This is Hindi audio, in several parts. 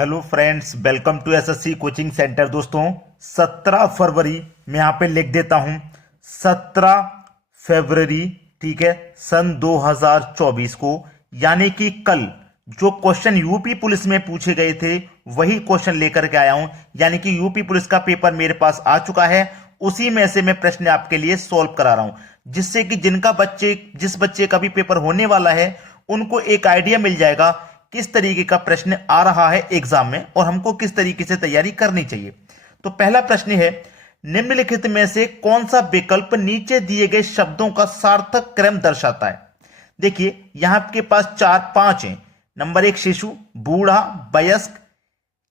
Hello friends, welcome to SSC coaching centre. दोस्तों 17 फरवरी मैं यहाँ पे लिख देता हूँ 17 फरवरी, ठीक है, सन 2024 को, यानी कि कल जो क्वेश्चन यूपी पुलिस में पूछे गए थे वही क्वेश्चन लेकर के आया हूं। यानी कि यूपी पुलिस का पेपर मेरे पास आ चुका है, उसी में से मैं प्रश्न आपके लिए सॉल्व करा रहा हूं, जिससे कि जिस बच्चे का भी पेपर होने वाला है उनको एक आइडिया मिल जाएगा किस तरीके का प्रश्न आ रहा है एग्जाम में और हमको किस तरीके से तैयारी करनी चाहिए। तो पहला प्रश्न है, निम्नलिखित में से कौन सा विकल्प नीचे दिए गए शब्दों का सार्थक क्रम दर्शाता है। देखिए यहां आपके पास 4-5 हैं। नंबर 1 शिशु, बूढ़ा, वयस्क,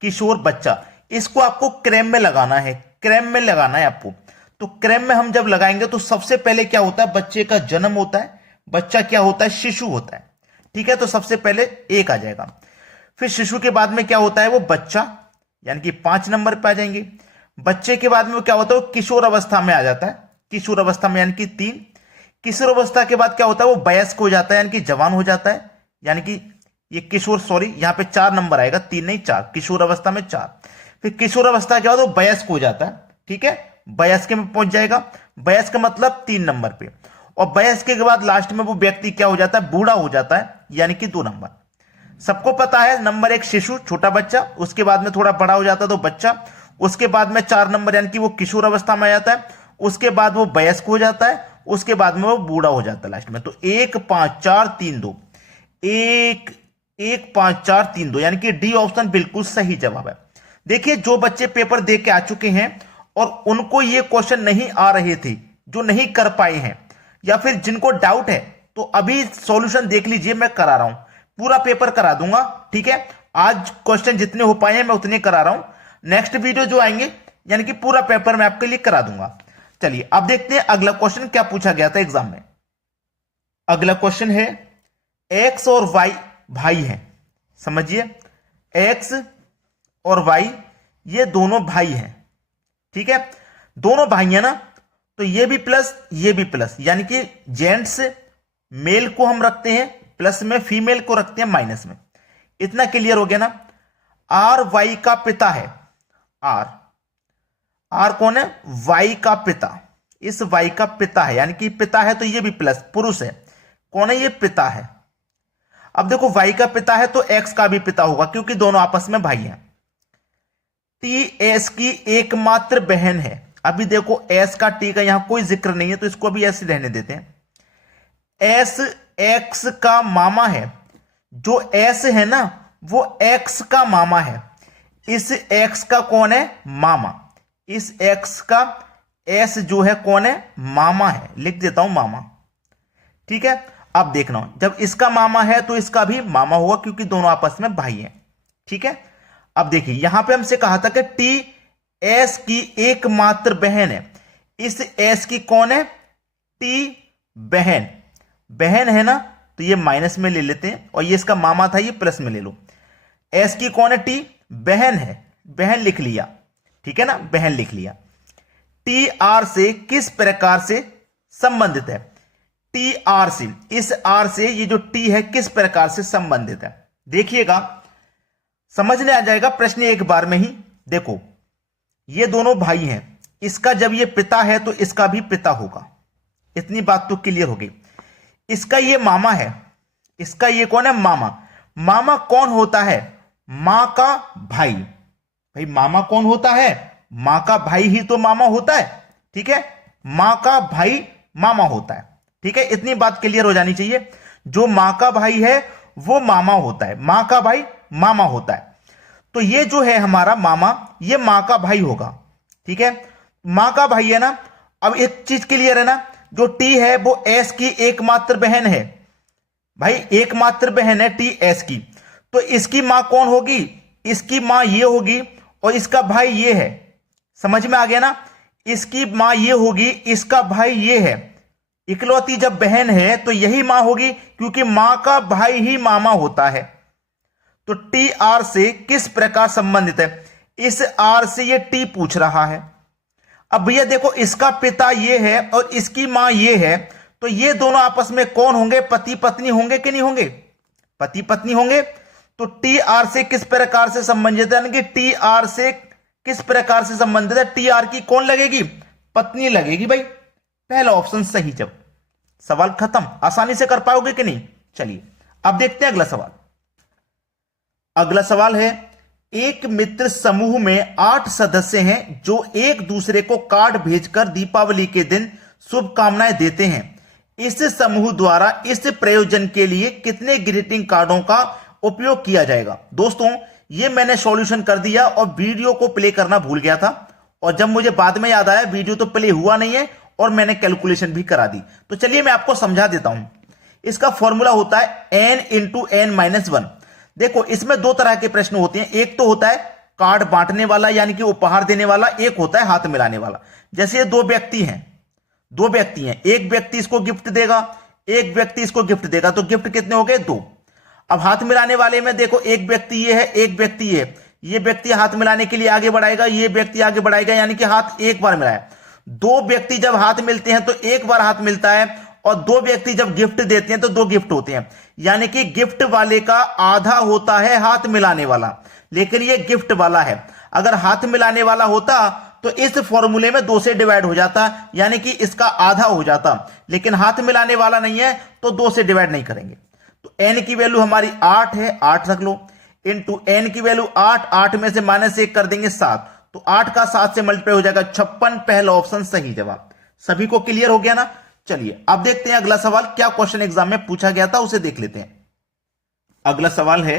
किशोर, बच्चा। इसको आपको क्रम में लगाना है, क्रम में लगाना है आपको। तो क्रम में हम जब लगाएंगे तो सबसे पहले क्या होता है, बच्चे का जन्म होता है। बच्चा क्या होता है, शिशु होता है, ठीक है। तो सबसे पहले 1 आ जाएगा। फिर शिशु के बाद में क्या होता है, वो बच्चा, यानी कि 5 नंबर पे आ जाएंगे। बच्चे के बाद में वो क्या होता है, वो किशोर अवस्था में आ जाता है, किशोर अवस्था में यानी कि 3। किशोर अवस्था के बाद क्या होता है, वो वयस्क हो जाता है, यानी कि जवान हो जाता है, यानी कि ये किशोर, सॉरी यहां पे 4 नंबर आएगा, 3 नहीं 4, किशोर अवस्था में 4। फिर किशोर अवस्था के बाद वो वयस्क हो जाता है, ठीक है, वयस्क में पहुंच जाएगा। वयस्क मतलब 3 नंबर पे। और वयस्क के बाद लास्ट में वो व्यक्ति क्या हो जाता है, बूढ़ा हो जाता है, यानी कि 2 नंबर। सबको पता है नंबर 1 शिशु, छोटा बच्चा, उसके बाद में थोड़ा बड़ा हो जाता है तो बच्चा, उसके बाद में 4 नंबर यानी कि वो किशोर अवस्था में आ जाता है, उसके बाद वो वयस्क हो जाता है, उसके बाद में वो बूढ़ा हो जाता है लास्ट में। तो 1 5 4 3 2, 1 1 5 4 3 2, यानी कि डी ऑप्शन बिल्कुल सही जवाब है। देखिए जो बच्चे पेपर दे के आ चुके हैं और उनको ये क्वेश्चन नहीं आ रहे थे, जो नहीं कर पाए हैं, या फिर जिनको डाउट है, तो अभी सॉल्यूशन देख लीजिए, मैं करा रहा हूं, पूरा पेपर करा दूंगा, ठीक है। आज क्वेश्चन जितने हो पाए हैं मैं उतने करा रहा हूं। नेक्स्ट वीडियो जो आएंगे यानी कि पूरा पेपर मैं आपके लिए करा दूंगा। चलिए अब देखते हैं अगला क्वेश्चन क्या पूछा गया था एग्जाम में। अगला क्वेश्चन है, एक्स और वाई भाई हैं, समझिए, एक्स और वाई ये दोनों भाई हैं, ठीक है, दोनों भाई हैं ना। तो ये भी प्लस ये भी प्लस, यानी कि जेंट्स मेल को हम रखते हैं प्लस में, फीमेल को रखते हैं माइनस में। इतना क्लियर हो गया ना। आर वाई का पिता है, आर कौन है, वाई का पिता, इस वाई का पिता है, यानी कि पिता है तो ये भी प्लस, पुरुष है, कौन है, ये पिता है। अब देखो वाई का पिता है तो एक्स का भी पिता होगा, क्योंकि दोनों आपस में भाई हैं। टी एस की एकमात्र बहन है। अभी देखो एस का टी का यहां कोई जिक्र नहीं है, तो इसको भी ऐसे रहने देते हैं। एस एक्स का मामा है, जो एस है ना वो एक्स का मामा है। इस एक्स का कौन है, मामा, इस एक्स का एस जो है कौन है, मामा है, लिख देता हूं मामा, ठीक है। अब देखना जब इसका मामा है तो इसका भी मामा होगा, क्योंकि दोनों आपस में भाई हैं, ठीक है। अब देखिए यहां पे हमसे कहा था कि टी एस की एकमात्र बहन है, इस एस की कौन है, टी बहन, बहन है ना, तो ये माइनस में ले लेते हैं, और ये इसका मामा था, ये प्लस में ले लो। एस की कौन है, टी बहन है, बहन लिख लिया, ठीक है ना, बहन लिख लिया। टी आर से किस प्रकार से संबंधित है, टी आर से, इस आर से ये जो टी है किस प्रकार से संबंधित है, देखिएगा समझने आ जाएगा प्रश्न एक बार में ही। देखो ये दोनों भाई हैं, इसका जब ये पिता है तो इसका भी पिता होगा, इतनी बात तो क्लियर हो गई। इसका ये मामा है, इसका ये कौन है, मामा। मामा कौन होता है, मां का भाई, भाई मामा कौन होता है, मां का भाई ही तो मामा होता है, ठीक है, मां का भाई मामा होता है, ठीक है। इतनी बात क्लियर हो जानी चाहिए, जो मां का भाई है वो मामा होता है, मां का भाई मामा होता है। तो ये जो है हमारा मामा, ये मां का भाई होगा, ठीक है, मां का भाई है ना। अब एक चीज क्लियर है ना, जो टी है वो एस की एकमात्र बहन है, भाई एकमात्र बहन है टी एस की, तो इसकी मां कौन होगी, इसकी मां ये होगी, और इसका भाई ये है, समझ में आ गया ना, इसकी मां ये होगी, इसका भाई ये है। इकलौती जब बहन है तो यही मां होगी, क्योंकि मां का भाई ही मामा होता है। तो टी आर से किस प्रकार संबंधित है, इस आर से ये टी पूछ रहा है। अब भैया देखो इसका पिता ये है और इसकी मां ये है, तो ये दोनों आपस में कौन होंगे, पति पत्नी होंगे कि नहीं होंगे, पति पत्नी होंगे। तो टी आर से किस प्रकार से संबंधित है, यानी कि टी आर से किस प्रकार से संबंधित है, टी आर की कौन लगेगी, पत्नी लगेगी भाई। पहला ऑप्शन सही। जब सवाल खत्म, आसानी से कर पाओगे कि नहीं। चलिए अब देखते हैं अगला सवाल। अगला सवाल है, एक मित्र समूह में 8 सदस्य हैं जो एक दूसरे को कार्ड भेजकर दीपावली के दिन शुभकामनाएं देते हैं। इस समूह द्वारा इस प्रयोजन के लिए कितने ग्रीटिंग कार्डों का उपयोग किया जाएगा। दोस्तों ये मैंने सॉल्यूशन कर दिया और वीडियो को प्ले करना भूल गया था, और जब मुझे बाद में याद आया वीडियो तो प्ले हुआ नहीं है और मैंने कैलकुलेशन भी करा दी। तो चलिए मैं आपको समझा देता हूं। इसका फॉर्मूला होता है n इंटू n माइनस 1। देखो इसमें दो तरह के प्रश्न होते हैं, एक तो होता है कार्ड बांटने वाला यानी कि उपहार देने वाला, एक होता है हाथ मिलाने वाला। जैसे ये दो व्यक्ति हैं, एक व्यक्ति इसको गिफ्ट देगा, एक व्यक्ति इसको गिफ्ट देगा, तो गिफ्ट कितने हो गए, 2। अब हाथ मिलाने वाले में देखो एक व्यक्ति ये है, एक व्यक्ति ये व्यक्ति हाथ मिलाने के लिए आगे बढ़ाएगा, ये व्यक्ति आगे बढ़ाएगा, यानी कि हाथ एक बार मिलाया। दो व्यक्ति जब हाथ मिलते हैं तो एक बार हाथ मिलता है, और दो व्यक्ति जब गिफ्ट देते हैं तो 2 गिफ्ट होते हैं, यानी कि गिफ्ट वाले का आधा होता है हाथ मिलाने वाला, लेकिन ये गिफ्ट वाला है। अगर हाथ मिलाने वाला होता तो इस फॉर्मूले में 2 से डिवाइड हो जाता, यानी कि इसका आधा हो जाता, लेकिन हाथ मिलाने वाला नहीं है तो 2 से डिवाइड नहीं करेंगे। तो n की वैल्यू हमारी 8 है, 8 रख लो, इंटू n की वैल्यू 8, 8 में से -1 कर देंगे 7, तो 8 का 7 से मल्टीप्लाई हो जाएगा 56। पहला ऑप्शन सही जवाब। सभी को क्लियर हो गया ना। चलिए अब देखते हैं अगला सवाल, क्या क्वेश्चन एग्जाम में पूछा गया था उसे देख लेते हैं। अगला सवाल है,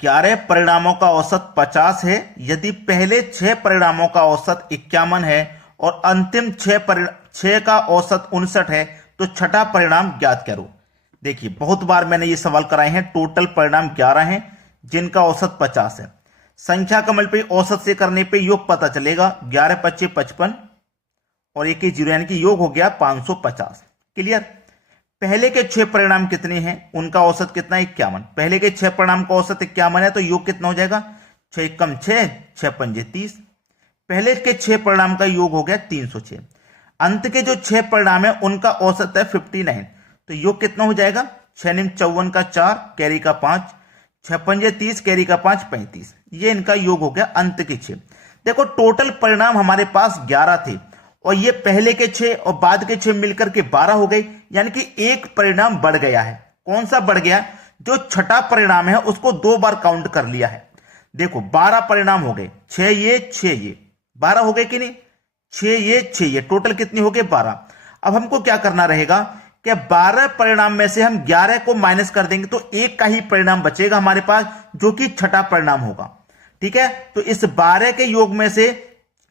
11 परिणामों का औसत 50 है, यदि पहले 6 परिणामों का औसत 51 है और अंतिम 6 का औसत 59 है, तो छठा परिणाम ज्ञात करो। देखिए बहुत बार मैंने ये सवाल कराए हैं। टोटल परिणाम 11 हैं जिनका औसत 50 है। संख्या का मल्टीप्लाई औसत से करने पे योग पता चलेगा, 11 × 5 = 55 और 1 = 0, यानी कि योग हो गया 550। क्लियर। पहले के 6 परिणाम कितने हैं, उनका औसत कितना, 51। पहले के 6 परिणाम का औसत 51 है, तो योग कितना हो जाएगा, 6 × 6 = 6, 5 = 30। पहले के 6 परिणाम का योग हो गया 306। अंत के जो 6 परिणाम है उनका औसत है 59, तो योग कितना हो जाएगा, 6 × 54 = 4, कैरी का 5, 6 × 5 = 30, कैरी का 5 = 35। ये इनका योग हो गया अंत के 6। देखो टोटल परिणाम हमारे पास 11 थे, और ये पहले के 6 और बाद के 6 मिलकर के 12 हो गए, यानी कि एक परिणाम बढ़ गया है। कौन सा बढ़ गया, जो छठा परिणाम है उसको 2 बार काउंट कर लिया है। देखो 12 परिणाम हो गए, 6 ये 12 हो गए कि नहीं, 6 ये टोटल कितनी हो गए, 12। अब हमको क्या करना रहेगा कि 12 परिणाम में से हम 11 को माइनस कर देंगे तो एक का ही परिणाम बचेगा हमारे पास, जो कि छठा परिणाम होगा। ठीक है, तो इस 12 के योग में से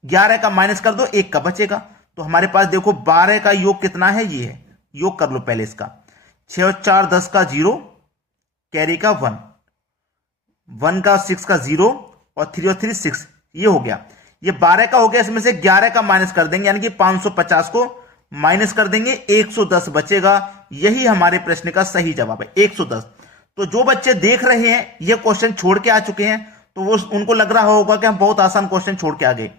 11 का माइनस कर दो, 1 का बचेगा। तो हमारे पास देखो 12 का योग कितना है, ये है, योग कर लो पहले इसका, 6 और 4 = 10 का 0, कैरी का 1, 1 का 6 का 0 और 3 और 3 6, ये हो गया। ये 12 का हो गया, इसमें से 11 का माइनस कर देंगे, यानी कि 550 को माइनस कर देंगे, 110 बचेगा। यही हमारे प्रश्न का सही जवाब है, 110। तो जो बच्चे देख रहे हैं ये क्वेश्चन छोड़ के आ चुके हैं, तो वो उनको लग रहा होगा कि हम बहुत आसान क्वेश्चन छोड़ के आ गए,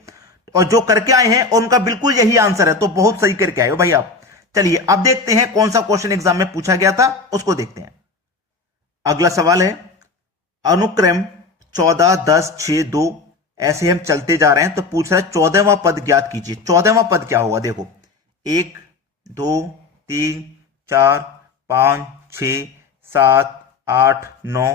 और जो करके आए हैं और उनका बिल्कुल यही आंसर है, तो बहुत सही करके आए हो भाई आप। चलिए अब देखते हैं कौन सा क्वेश्चन एग्जाम में पूछा गया था, उसको देखते हैं। अगला सवाल है, अनुक्रम 14, 10, 6, 2 ऐसे हम चलते जा रहे हैं, तो पूछ रहा है 14वां पद ज्ञात कीजिए। 14वां पद क्या होगा, देखो 1, 2, 3, 4, 5, 6, 7, 8, 9,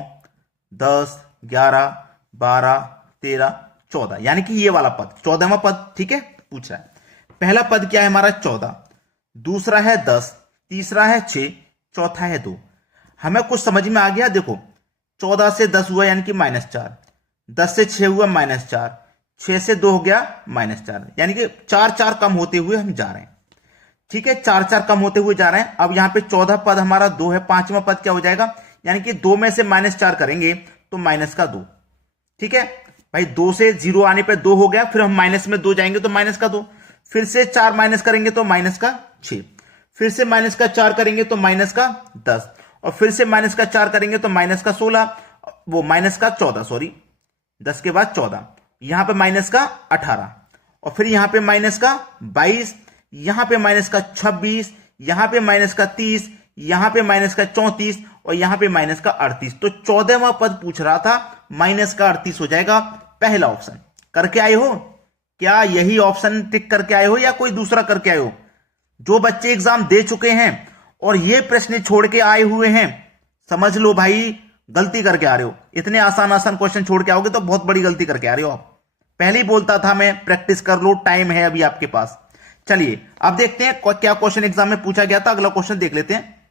10, 11, 12, 13, 14, यानी कि ये वाला पद 14वां पद। ठीक है, पूछ रहा है पहला पद क्या है हमारा, 14, दूसरा है 10, तीसरा है 6, चौथा है 2। हमें कुछ समझ में आ गया। देखो 14 से 10 हुआ यानी कि -4, 10 से 6 हुआ -4, 6 से 2 हो गया -4, यानी कि 4 कम होते हुए हम जा रहे हैं। ठीक है, 4 कम होते हुए जा रहे हैं। अब यहां पे 14 पद हमारा 2 है, 5वां पद क्या हो जाएगा, यानी कि 2 में से -4 करेंगे तो -2। ठीक है भाई, 2 से 0 आने पे 2 हो गया, फिर हम माइनस में 2 जाएंगे तो -2, फिर से 4 माइनस करेंगे तो -6, फिर से -4 करेंगे तो -10, और फिर से -4 करेंगे तो -16, वो -14, सॉरी 10 के बाद 14, यहां पे -18, और फिर यहां पे -22, यहां पे -26, यहां पे -30, यहां पे -34, और यहां पे माइनस का 38, तो 14वां पद पूछ रहा था, माइनस का 38 हो जाएगा पहला ऑप्शन। करके आए हो क्या? यही ऑप्शन टिक करके आए हो या कोई दूसरा करके आए हो? जो बच्चे एग्जाम दे चुके हैं और ये प्रश्न छोड़ के आए हुए हैं, समझ लो भाई गलती करके आ रहे हो। इतने आसान आसान क्वेश्चन छोड़ के आओगे तो बहुत बड़ी गलती करके आ रहे हो आप। पहले ही बोलता था मैं, प्रैक्टिस कर लो, टाइम है अभी आपके पास। चलिए अब देखते हैं क्या क्वेश्चन एग्जाम में पूछा गया था। अगला क्वेश्चन देख लेते हैं।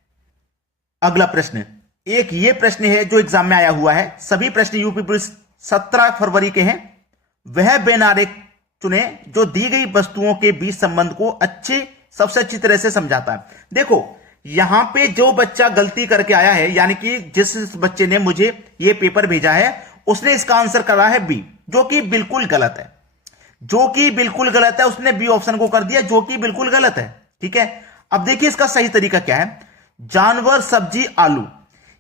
अगला प्रश्न, एक ये प्रश्न है जो एग्जाम में आया हुआ है। सभी प्रश्न यूपी पुलिस 17 फरवरी के हैं। वह बेनारेख चुने जो दी गई वस्तुओं के बीच संबंध को सबसे अच्छी तरह से समझाता है। देखो यहां पे जो बच्चा गलती करके आया है, यानी कि जिस बच्चे ने मुझे ये पेपर भेजा है, उसने इसका आंसर करा है बी, जो कि बिल्कुल गलत है। जो कि बिल्कुल गलत है, उसने बी ऑप्शन को कर दिया जो कि बिल्कुल गलत है। ठीक है, अब देखिए इसका सही तरीका क्या है। जानवर, सब्जी, आलू,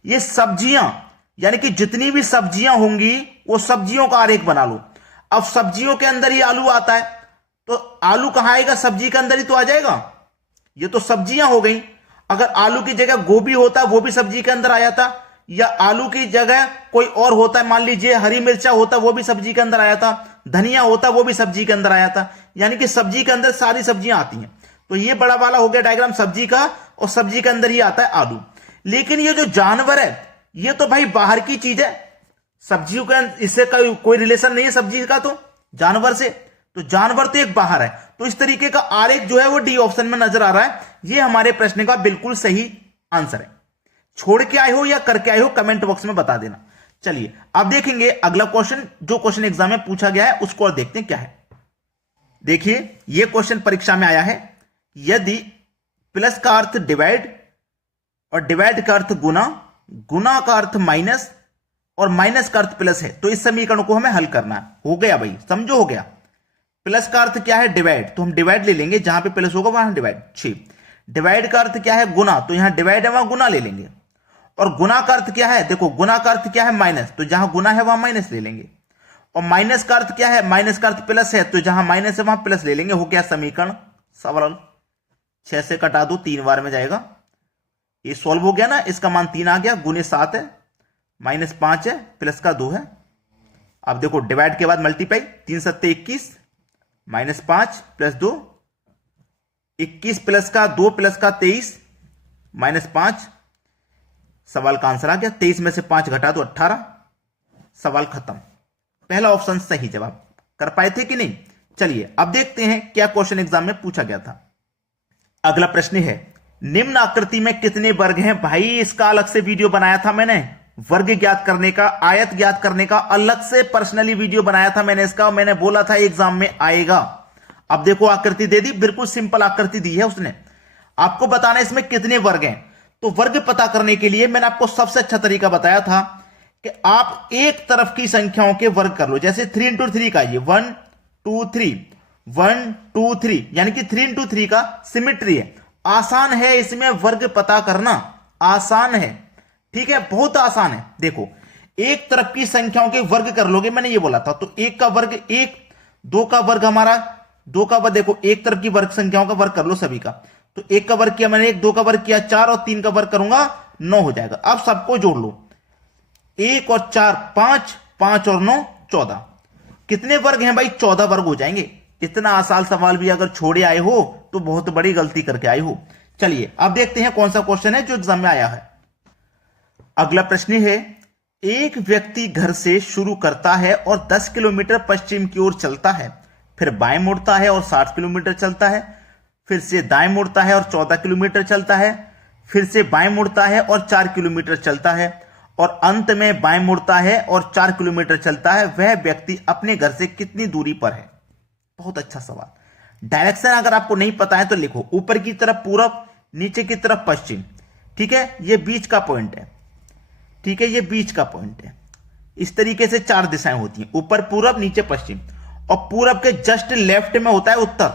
ये सब्जियां, यानी कि जितनी भी सब्जियां होंगी वो सब्जियों का आरेख बना लो। अब सब्जियों के अंदर ही आलू आता है, तो आलू कहां आएगा? सब्जी के अंदर ही तो आ जाएगा। ये तो सब्जियां हो गई। अगर आलू की जगह गोभी होता, वो भी सब्जी के अंदर आ जाता, या आलू की जगह कोई और होता है, मान लीजिए हरी मिर्चा होता, वो भी सब्जी के अंदर आया था, धनिया होता, वो भी सब्जी के अंदर आया था। यानी कि सब्जी के अंदर सारी सब्जियां आती हैं। तो ये बड़ा वाला हो गया डायग्राम सब्जी का, और सब्जी के अंदर ही आता है आलू। लेकिन ये जो जानवर है, ये तो भाई बाहर की चीज है। सब्जियों का इससे कोई रिलेशन नहीं है सब्जी का तो जानवर से, तो जानवर तो एक बाहर है। तो इस तरीके का आरेख जो है वो डी ऑप्शन में नजर आ रहा है। ये हमारे प्रश्न का बिल्कुल सही आंसर है। छोड़ के आए हो या करके आए हो, कमेंट बॉक्स में बता देना। चलिए अब देखेंगे अगला क्वेश्चन, जो क्वेश्चन एग्जाम में पूछा गया है उसको और देखते हैं क्या है। देखिए यह क्वेश्चन परीक्षा में आया है। यदि प्लस का अर्थ डिवाइड और डिवाइड का अर्थ गुना, गुना का अर्थ माइनस और माइनस का अर्थ प्लस है, तो इस समीकरण को हमें हल करना है। हो गया भाई, समझो हो गया। प्लस का अर्थ क्या है? डिवाइड, तो हम डिवाइड ले लेंगे, जहां पे प्लस होगा वहां डिवाइड। ठीक, डिवाइड का अर्थ क्या है? गुना, तो यहां डिवाइड है वहां गुना ले लेंगे। और गुना का अर्थ क्या है? देखो गुना का अर्थ क्या है? माइनस, तो जहां गुना है वहां माइनस ले लेंगे। और माइनस का अर्थ क्या है? माइनस का अर्थ प्लस है, तो जहां माइनस है वहां प्लस ले लेंगे। हो गया समीकरण सरल। 6 से कटा दो, 3 बार में जाएगा। ये सॉल्व हो गया ना, इसका मान 3 आ गया। गुने 7 है, माइनस 5 है, प्लस का 2 है। अब देखो डिवाइड के बाद मल्टीप्लाई, 3 सत्ते 21, माइनस 5 प्लस 2, 21 प्लस का 2 प्लस का 23, माइनस 5। सवाल का आंसर आ गया। 23 में से 5 घटा दो 18। सवाल खत्म। पहला ऑप्शन सही जवाब। कर पाए थे कि नहीं? चलिए अब देखते हैं क्या क्वेश्चन एग्जाम में पूछा गया था। अगला प्रश्न है, निम्न आकृति में कितने वर्ग हैं? भाई इसका अलग से वीडियो बनाया था मैंने, वर्ग ज्ञात करने का, आयत ज्ञात करने का अलग से पर्सनली वीडियो बनाया था मैंने इसका। मैंने बोला था एग्जाम में आएगा। अब देखो आकृति दे दी, बिल्कुल सिंपल आकृति दी है उसने। आपको बताना है इसमें कितने वर्ग हैं। तो वर्ग पता करने के लिए मैंने आपको सबसे अच्छा तरीका बताया था कि आप एक तरफ की संख्याओं के वर्ग कर लो। जैसे 3 इंटू 3 का ये 1 2 3, 1 2 3, यानी कि 3 इंटू 3 का सिमेट्री है। आसान है इसमें वर्ग पता करना, आसान है। ठीक है, बहुत आसान है। देखो एक तरफ की संख्याओं के वर्ग कर लोगे, मैंने ये बोला था। तो 1 का वर्ग 1, 2 का वर्ग हमारा 2 का वर्ग, देखो एक तरफ की वर्ग संख्याओं का वर्ग कर लो सभी का। तो 1 का वर्ग किया मैंने, 1, 2 का वर्ग किया 4, और 3 का वर्ग करूंगा 9 हो जाएगा। अब सबको जोड़ लो, 1 और 4 5, 5 और 9 14। कितने वर्ग हैं भाई? 14 वर्ग हो जाएंगे। इतना आसान सवाल भी अगर छोड़े आए हो तो बहुत बड़ी गलती करके आए हो। चलिए अब देखते हैं कौन सा क्वेश्चन है जो एग्जाम में आया है। अगला प्रश्न है, एक व्यक्ति घर से शुरू करता है और 10 किलोमीटर पश्चिम की ओर चलता है, फिर बाएं मुड़ता है और 60 किलोमीटर चलता है, फिर से दाएं मुड़ता है और 14 किलोमीटर चलता है, फिर से बाएं मुड़ता है और 4 किलोमीटर चलता है, और अंत में बाएं मुड़ता है और 4 किलोमीटर चलता है। वह व्यक्ति अपने घर से कितनी दूरी पर है? बहुत अच्छा सवाल। डायरेक्शन अगर आपको नहीं पता है तो लिखो, ऊपर की तरफ पूरब, नीचे की तरफ पश्चिम। ठीक है, ये बीच का पॉइंट है। ठीक है, ये बीच का पॉइंट है। इस तरीके से 4 दिशाएं होती हैं, ऊपर पूरब, नीचे पश्चिम, और पूरब के जस्ट लेफ्ट में होता है उत्तर,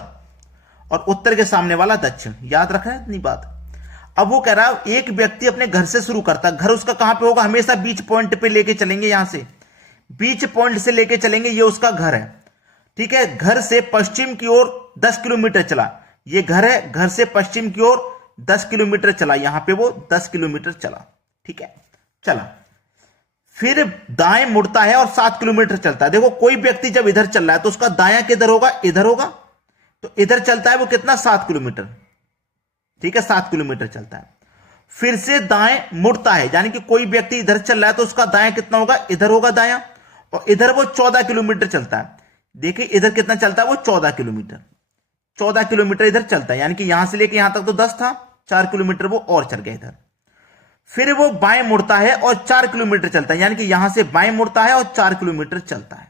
और उत्तर के सामने वाला दक्षिण। याद रखना है इतनी बात। अब वो कह रहा है एक व्यक्ति अपने घर से शुरू करता है, घर उसका कहां पे होगा? हमेशा बीच पॉइंट पे लेके चलेंगे, यहां से बीच पॉइंट से लेके चलेंगे, ये उसका घर है। ठीक है, घर से पश्चिम की ओर 10 किलोमीटर चला, ये घर है। घर से पश्चिम की ओर 10 किलोमीटर चला, यहां पे वो 10 किलोमीटर चला। ठीक है, चला फिर दाएं मुड़ता है और 7 किलोमीटर चलता है। देखो कोई व्यक्ति जब इधर चल रहा है तो उसका दायां किधर होगा, इधर होगा। तो इधर चलता है वो कितना, 7 किलोमीटर, ठीक है, 7 किलोमीटर चलता है। फिर से दाएं मुड़ता है, यानी कि कोई व्यक्ति इधर चल रहा है तो उसका दायां कितना होगा, इधर होगा दायां। और इधर वो 14 किलोमीटर चलता है। देखिए इधर कितना चलता है, वो 14 किलोमीटर, 14 किलोमीटर इधर चलता है, यानी कि यहां से लेके यहां तक तो 10 था, 4 किलोमीटर वो और चल गया इधर। फिर वो बाएं मुड़ता है और 4 किलोमीटर चलता है, यानी कि यहां से बाएं मुड़ता है और 4 किलोमीटर चलता है,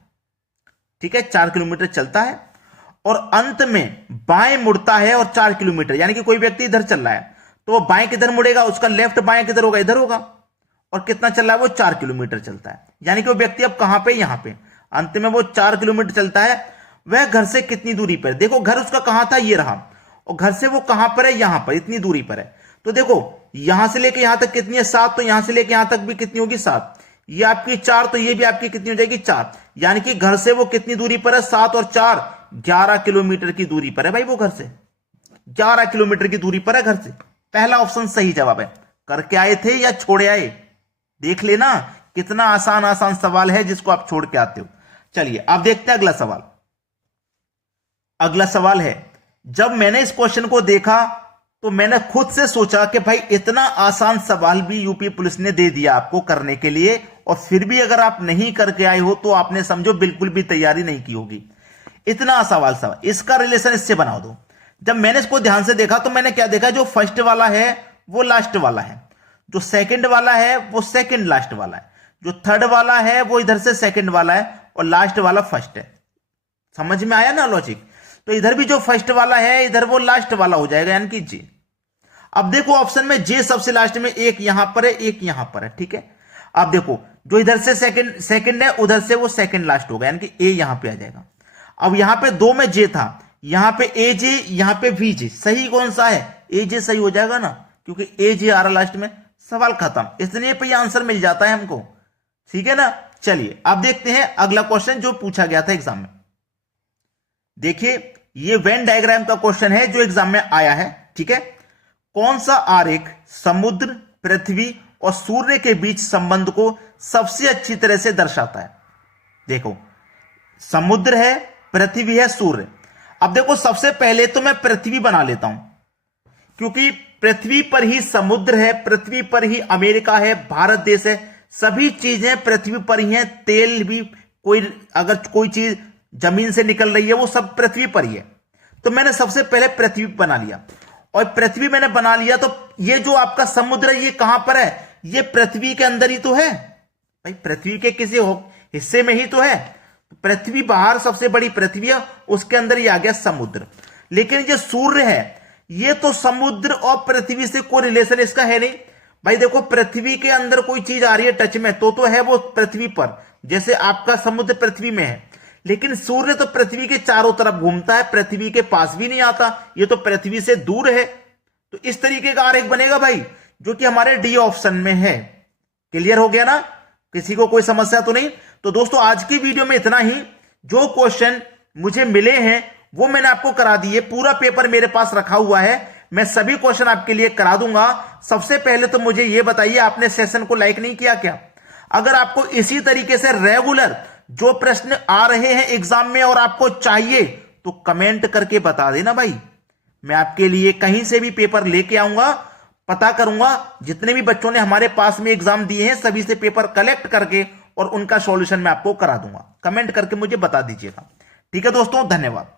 ठीक है, 4 किलोमीटर चलता है। और अंत में बाएं मुड़ता है और 4 किलोमीटर, यानी कि कोई व्यक्ति इधर चल रहा है तो वो बाएं किधर मुड़ेगा, उसका लेफ्ट बाएं किधर होगा, इधर होगा। और कितना चल रहा है, वो 4 किलोमीटर चलता है, यानी कि वो व्यक्ति अब कहां पे, यहां पे। अंत में वो 4 किलोमीटर चलता है। वह घर से कितनी दूरी पर, देखो घर उसका कहां था, ये रहा, और घर से वो कहां पर है, यहां पर, इतनी दूरी पर है। तो देखो यहां से लेके यहां तक कितनी है, 7, तो यहां से लेके यहां तक भी कितनी होगी, 7। ये आपकी 4, तो ये भी आपकी कितनी हो जाएगी, 4। यानी कि घर से वो कितनी दूरी पर है, 7 और 4 11 किलोमीटर की दूरी पर है भाई। वो घर से 11 किलोमीटर की दूरी पर है घर से। पहला ऑप्शन सही जवाब है। करके आए थे या छोड़े आए, देख लेना कितना आसान आसान सवाल है जिसको आप छोड़ के आते हो। चलिए अब देखते हैं अगला सवाल। अगला सवाल है, जब मैंने इस क्वेश्चन को देखा तो मैंने खुद से सोचा कि भाई इतना आसान सवाल भी यूपी पुलिस ने दे दिया आपको करने के लिए, और फिर भी अगर आप नहीं करके आए हो तो आपने समझो बिल्कुल भी तैयारी नहीं की होगी। इतना सवाल इसका रिलेशन इससे बना दो। जब मैंने इसको ध्यान से देखा तो मैंने क्या देखा, जो फर्स्ट वाला है वो लास्ट वाला है, जो सेकंड वाला है वो सेकंड लास्ट वाला है, जो थर्ड वाला है वो इधर से सेकंड वाला है, और लास्ट वाला फर्स्ट है। समझ में आया ना लॉजिक। तो इधर भी जो फर्स्ट वाला है इधर वो लास्ट वाला हो जाएगा, यानी कि जे। अब देखो ऑप्शन में जे सबसे लास्ट में, एक यहां पर है एक यहां पर है, ठीक है। अब देखो जो इधर से सेकंड है उधर से वो सेकंड लास्ट होगा, यानी कि ए यहां पे आ जाएगा। अब यहां पे 2 में जे था, यहां पे ए जे, यहां पे वी जे, सही कौन सा है, ए जे सही हो जाएगा ना, क्योंकि ए जे आ रहा लास्ट में। सवाल खत्म, इतने पे आंसर मिल जाता है हमको, ठीक है ना। चलिए अब देखते हैं अगला क्वेश्चन जो पूछा गया था एग्जाम में। देखिए ये वेन डायग्राम का क्वेश्चन है जो एग्जाम में आया है, ठीक है। कौन सा आरेख समुद्र, पृथ्वी और सूर्य के बीच संबंध को सबसे अच्छी तरह से दर्शाता है। देखो समुद्र है, पृथ्वी है, सूर्य। अब देखो सबसे पहले तो मैं पृथ्वी बना लेता हूं, क्योंकि पृथ्वी पर ही समुद्र है, पृथ्वी पर ही अमेरिका है, भारत देश है, सभी चीजें पृथ्वी पर ही है। तेल भी, कोई अगर कोई चीज जमीन से निकल रही है वो सब पृथ्वी पर ही है। तो मैंने सबसे पहले पृथ्वी बना लिया, और पृथ्वी मैंने बना लिया तो ये जो आपका समुद्र है ये कहां पर है, ये पृथ्वी के अंदर ही तो है भाई, पृथ्वी के किसी हिस्से में ही तो है। पृथ्वी बाहर सबसे बड़ी पृथ्वी है, उसके अंदर ही आ गया समुद्र। लेकिन ये सूर्य है, ये तो समुद्र और पृथ्वी से कोई रिलेशन इसका है नहीं भाई। देखो पृथ्वी के अंदर कोई चीज आ रही है टच में तो है वो पृथ्वी पर, जैसे आपका समुद्र पृथ्वी में है। लेकिन सूर्य तो पृथ्वी के चारों तरफ घूमता है, पृथ्वी के पास भी नहीं आता, ये तो पृथ्वी से दूर है। तो इस तरीके का आरेख बनेगा भाई, जो कि हमारे डी ऑप्शन में है। क्लियर हो गया ना, किसी को कोई समस्या तो नहीं। तो दोस्तों आज की वीडियो में इतना ही। जो क्वेश्चन मुझे मिले हैं वो मैंने आपको करा दिए, पूरा पेपर मेरे पास रखा हुआ है, मैं सभी क्वेश्चन आपके लिए करा दूंगा। सबसे पहले तो मुझे यह बताइए, आपने सेशन को लाइक नहीं किया क्या? अगर आपको इसी तरीके से रेगुलर जो प्रश्न आ रहे हैं एग्जाम में और आपको चाहिए तो कमेंट करके बता देना भाई। मैं आपके लिए कहीं से भी पेपर लेके आऊंगा, पता करूंगा, जितने भी बच्चों ने हमारे पास में एग्जाम दिए हैं सभी से पेपर कलेक्ट करके और उनका सॉल्यूशन मैं आपको करा दूंगा। कमेंट करके मुझे बता दीजिएगा। ठीक है दोस्तों, धन्यवाद।